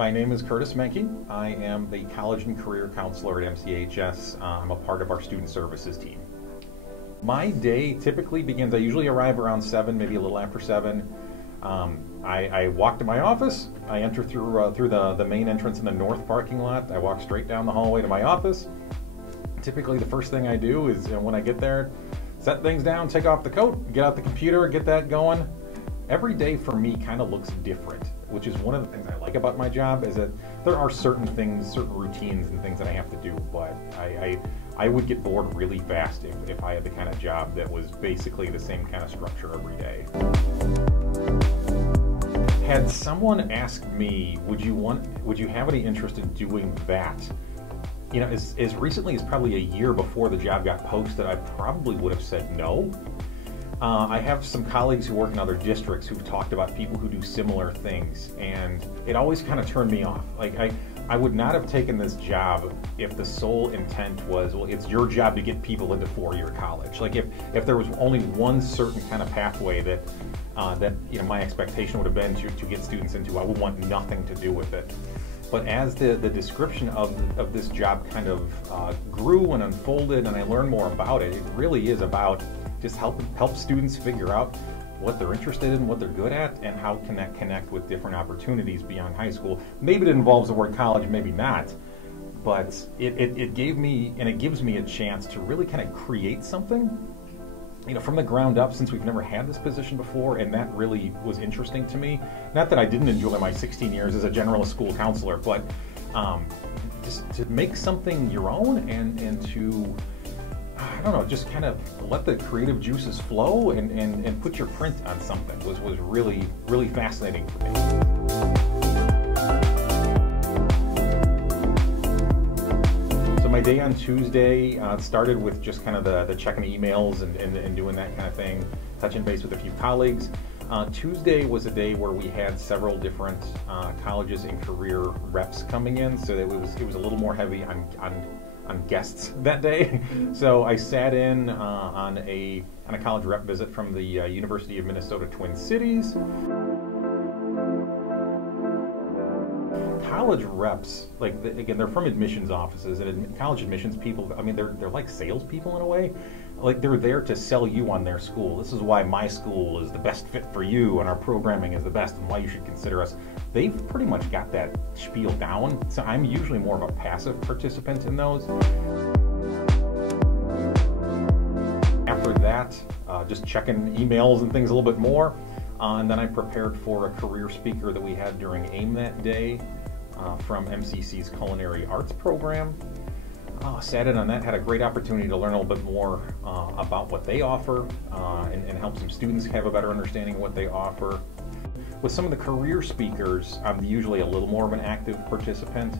My name is Curtis Menke. I am the College and Career Counselor at MCHS. I'm a part of our Student Services team. My day typically begins, I usually arrive around 7, maybe a little after 7. I walk to my office. I enter through the main entrance in the north parking lot. I walk straight down the hallway to my office. Typically the first thing I do is when I get there, set things down, take off the coat, get out the computer, get that going. Every day for me kind of looks different, which is one of the things I like about my job, is that there are certain things, certain routines and things that I have to do, but I would get bored really fast if I had the kind of job that was basically the same kind of structure every day. Had someone asked me, would you have any interest in doing that? You know, as recently as probably a year before the job got posted, I probably would have said no. I have some colleagues who work in other districts who've talked about people who do similar things, and it always kind of turned me off. Like, I would not have taken this job if the sole intent was, well, it's your job to get people into four-year college. Like, if there was only one certain kind of pathway that my expectation would have been to get students into, I would want nothing to do with it. But as the description of this job kind of grew and unfolded, and I learned more about it, it really is about just help students figure out what they're interested in, what they're good at, and how can that connect with different opportunities beyond high school. Maybe it involves the word college, maybe not, but it gave me, and it gives me, a chance to really kind of create something, you know, from the ground up, since we've never had this position before, and that really was interesting to me. Not that I didn't enjoy my 16 years as a generalist school counselor, but just to make something your own and to, I don't know, just kind of let the creative juices flow and put your print on something was really, really fascinating for me. So my day on Tuesday started with just kind of the checking emails and doing that kind of thing, touching base with a few colleagues. Tuesday was a day where we had several different colleges and career reps coming in, so that it was a little more heavy on guests that day. So I sat in on a college rep visit from the University of Minnesota Twin Cities. College reps, again, they're from admissions offices, and college admissions people, I mean, they're like salespeople in a way. Like, they're there to sell you on their school. This is why my school is the best fit for you, and our programming is the best, and why you should consider us. They've pretty much got that spiel down, so I'm usually more of a passive participant in those. After that, just checking emails and things a little bit more, and then I prepared for a career speaker that we had during AIM that day from MCC's Culinary Arts program. Sat in on that, had a great opportunity to learn a little bit more about what they offer and help some students have a better understanding of what they offer. With some of the career speakers, I'm usually a little more of an active participant,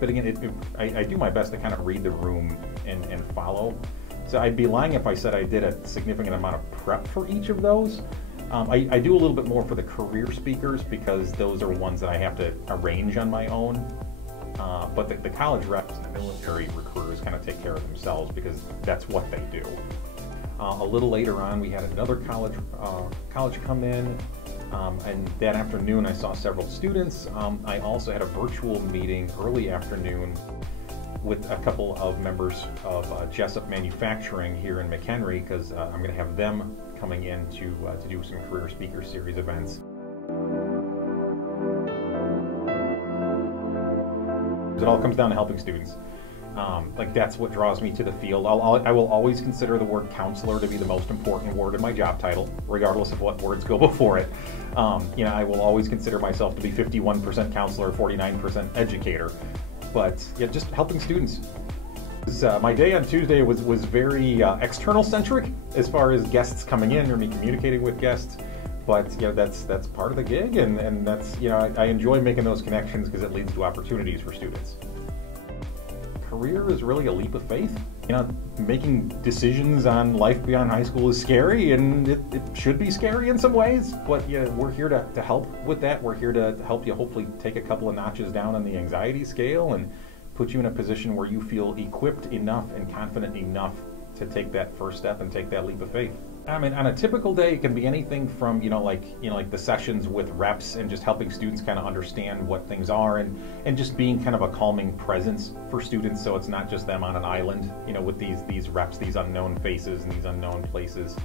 but again, I do my best to kind of read the room and follow. So I'd be lying if I said I did a significant amount of prep for each of those. I do a little bit more for the career speakers because those are ones that I have to arrange on my own. But the college reps and the military recruiters kind of take care of themselves because that's what they do. A little later on, we had another college come in, and that afternoon I saw several students. I also had a virtual meeting early afternoon with a couple of members of Jessup Manufacturing here in McHenry, because I'm going to have them coming in to do some career speaker series events. It all comes down to helping students. Like, that's what draws me to the field. I will always consider the word counselor to be the most important word in my job title, regardless of what words go before it. You know, I will always consider myself to be 51% counselor, 49% educator. But yeah, just helping students. My day on Tuesday was very external centric as far as guests coming in or me communicating with guests. But you know, that's part of the gig, and that's, you know, I enjoy making those connections because it leads to opportunities for students. Career is really a leap of faith. You know, making decisions on life beyond high school is scary, and it should be scary in some ways, but yeah, we're here to help with that. We're here to help you hopefully take a couple of notches down on the anxiety scale and put you in a position where you feel equipped enough and confident enough to take that first step and take that leap of faith. I mean, on a typical day, it can be anything from, like the sessions with reps and just helping students kind of understand what things are, and just being kind of a calming presence for students, so it's not just them on an island, with these reps, these unknown faces and these unknown places.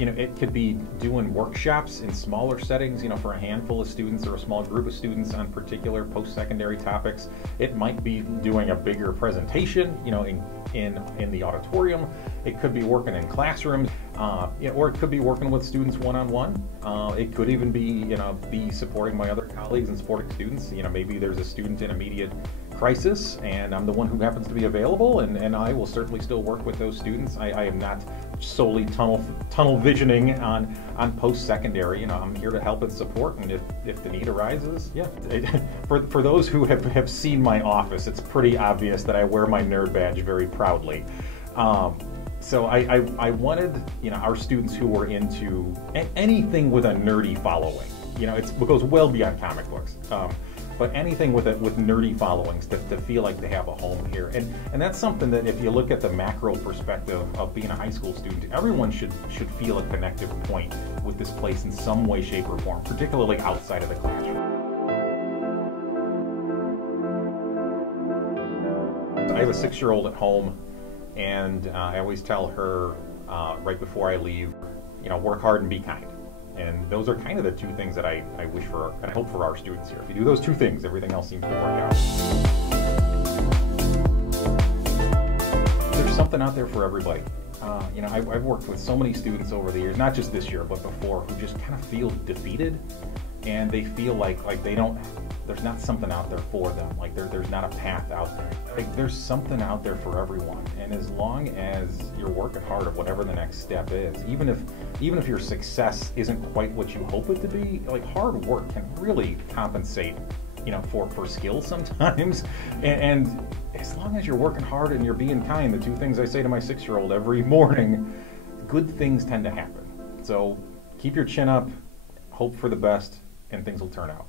It could be doing workshops in smaller settings, for a handful of students or a small group of students on particular post-secondary topics. It might be doing a bigger presentation, in the auditorium. It could be working in classrooms, or it could be working with students one-on-one. It could even be supporting my other colleagues and supporting students. Maybe there's a student in immediate crisis and I'm the one who happens to be available, and I will certainly still work with those students. I am not solely tunnel visioning on post-secondary. I'm here to help and support, and if the need arises, yeah. For those who have seen my office, it's pretty obvious that I wear my nerd badge very proudly. So I wanted, our students who were into anything with a nerdy following, it goes well beyond comic books, but anything with nerdy followings to feel like they have a home here. And that's something that, if you look at the macro perspective of being a high school student, everyone should feel a connective point with this place in some way, shape, or form, particularly outside of the classroom. I have a 6-year-old at home, and I always tell her right before I leave, work hard and be kind. And those are kind of the two things that I wish for and I hope for our students here. If you do those two things, everything else seems to work out. There's something out there for everybody. I've worked with so many students over the years, not just this year, but before, who just kind of feel defeated, and they feel like there's not something out there for them. Like there's not a path out there. Like there's something out there for everyone. And as long as you're working hard at whatever the next step is, even if your success isn't quite what you hope it to be, like hard work can really compensate, for skill sometimes. And as long as you're working hard and you're being kind, the two things I say to my 6-year-old every morning, good things tend to happen. So keep your chin up, hope for the best, and things will turn out.